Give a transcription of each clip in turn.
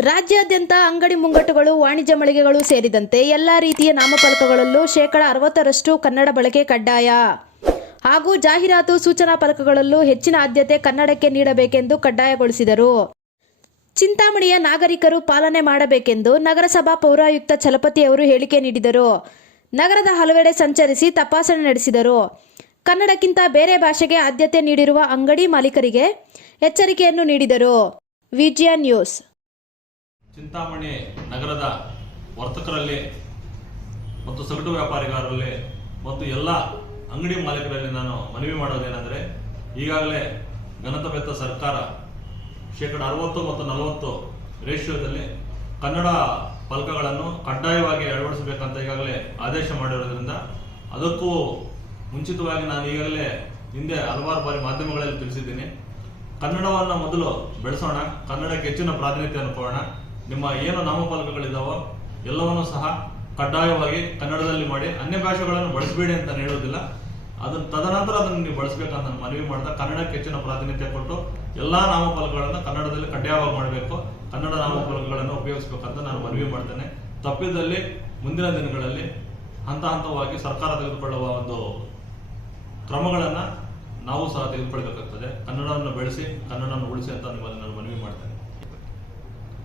ರಾಜ್ಯಾದ್ಯಂತ ಅಂಗಡಿ ಮುಂಗಟ್ಟುಗಳು, ವಾಣಿಜ್ಯ ಮಳಿಗೆಗಳು ಸೇರಿದಂತೆ ಎಲ್ಲ ರೀತಿಯ ನಾಮಫಲಕಗಳಲ್ಲೂ ಶೇಕಡ ಅರವತ್ತರಷ್ಟು ಕನ್ನಡ ಬಳಕೆ ಕಡ್ಡಾಯ. ಹಾಗೂ ಜಾಹೀರಾತು ಸೂಚನಾ ಫಲಕಗಳಲ್ಲೂ ಹೆಚ್ಚಿನ ಆದ್ಯತೆ ಕನ್ನಡಕ್ಕೆ ನೀಡಬೇಕೆಂದು ಕಡ್ಡಾಯಗೊಳಿಸಿದರು. ಚಿಂತಾಮಣಿಯ ನಾಗರಿಕರು ಪಾಲನೆ ಮಾಡಬೇಕೆಂದು ನಗರಸಭಾ ಪೌರಾಯುಕ್ತ ಚಲಪತಿ ಅವರು ಹೇಳಿಕೆ ನೀಡಿದರು. ನಗರದ ಹಲವೆಡೆ ಸಂಚರಿಸಿ ತಪಾಸಣೆ ನಡೆಸಿದರು. ಕನ್ನಡಕ್ಕಿಂತ ಬೇರೆ ಭಾಷೆಗೆ ಆದ್ಯತೆ ನೀಡಿರುವ ಅಂಗಡಿ ಮಾಲೀಕರಿಗೆ ಎಚ್ಚರಿಕೆಯನ್ನು ನೀಡಿದರು. ವಿಜಯ ನ್ಯೂಸ್. ಚಿಂತಾಮಣಿ ನಗರದ ವರ್ತಕರಲ್ಲಿ ಮತ್ತು ಸಗಟು ವ್ಯಾಪಾರಿಗಾರರಲ್ಲಿ ಮತ್ತು ಎಲ್ಲ ಅಂಗಡಿ ಮಾಲೀಕರಲ್ಲಿ ನಾನು ಮನವಿ ಮಾಡೋದೇನೆಂದರೆ ಈಗಾಗಲೇ ಘನತವೆತ್ತ ಸರ್ಕಾರ ಶೇಕಡ ಅರವತ್ತು ಮತ್ತು ನಲವತ್ತು ರೇಷಿಯೋದಲ್ಲಿ ಕನ್ನಡ ಫಲಕಗಳನ್ನು ಕಡ್ಡಾಯವಾಗಿ ಅಳವಡಿಸಬೇಕಂತ ಈಗಾಗಲೇ ಆದೇಶ ಮಾಡಿರೋದ್ರಿಂದ ಅದಕ್ಕೂ ಮುಂಚಿತವಾಗಿ ನಾನು ಈಗಾಗಲೇ ಹಿಂದೆ ಹಲವಾರು ಬಾರಿ ಮಾಧ್ಯಮಗಳಲ್ಲಿ ತಿಳಿಸಿದ್ದೀನಿ. ಕನ್ನಡವನ್ನು ಮೊದಲು ಬೆಳೆಸೋಣ, ಕನ್ನಡಕ್ಕೆ ಹೆಚ್ಚಿನ ಪ್ರಾಧಾನ್ಯತೆ ಕೊಡೋಣ ನಿಮ್ಮ ಏನು ನಾಮಫಲಕಗಳಿದಾವೋ ಎಲ್ಲವನ್ನೂ ಸಹ ಕಡ್ಡಾಯವಾಗಿ ಕನ್ನಡದಲ್ಲಿ ಮಾಡಿ ಅನ್ಯ ಭಾಷೆಗಳನ್ನು ಬಳಸಬೇಡಿ ಅಂತ ಹೇಳೋದಿಲ್ಲ. ಅದನ್ನ ತದನಂತರ ಅದನ್ನು ನೀವು ಬಳಸಬೇಕಂತ ನಾನು ಮನವಿ ಮಾಡ್ತಾ ಕನ್ನಡಕ್ಕೆ ಹೆಚ್ಚಿನ ಪ್ರಾಧಾನ್ಯತೆ ಕೊಟ್ಟು ಎಲ್ಲಾ ನಾಮಫಲಕಗಳನ್ನು ಕನ್ನಡದಲ್ಲಿ ಕಡ್ಡಾಯವಾಗಿ ಮಾಡಬೇಕು. ಕನ್ನಡ ನಾಮಫಲಕಗಳನ್ನು ಉಪಯೋಗಿಸಬೇಕಂತ ನಾನು ಮನವಿ ಮಾಡ್ತೇನೆ. ತಪ್ಪಿದಲ್ಲಿ ಮುಂದಿನ ದಿನಗಳಲ್ಲಿ ಹಂತ ಹಂತವಾಗಿ ಸರ್ಕಾರ ತೆಗೆದುಕೊಳ್ಳುವ ಒಂದು ಕ್ರಮಗಳನ್ನು ನಾವು ಸಹ ತೆಗೆದುಕೊಳ್ಬೇಕಾಗ್ತದೆ ಕನ್ನಡವನ್ನು ಬೆಳೆಸಿ, ಕನ್ನಡವನ್ನು ಉಳಿಸಿ ಅಂತ ನಿಮ್ಮಲ್ಲಿ ನಾನು ಮನವಿ ಮಾಡ್ತೇನೆ.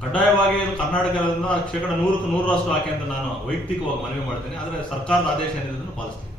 ಕಡ್ಡಾಯವಾಗಿ ಇದು ಕರ್ನಾಟಕದಿಂದ ಶೇಕಡ ನೂರಕ್ಕೆ ನೂರರಷ್ಟು ಹಾಕಿ ಅಂತ ನಾನು ವೈಯಕ್ತಿಕವಾಗಿ ಮನವಿ ಮಾಡ್ತೇನೆ. ಆದರೆ ಸರ್ಕಾರದ ಆದೇಶ ಏನಿದೆ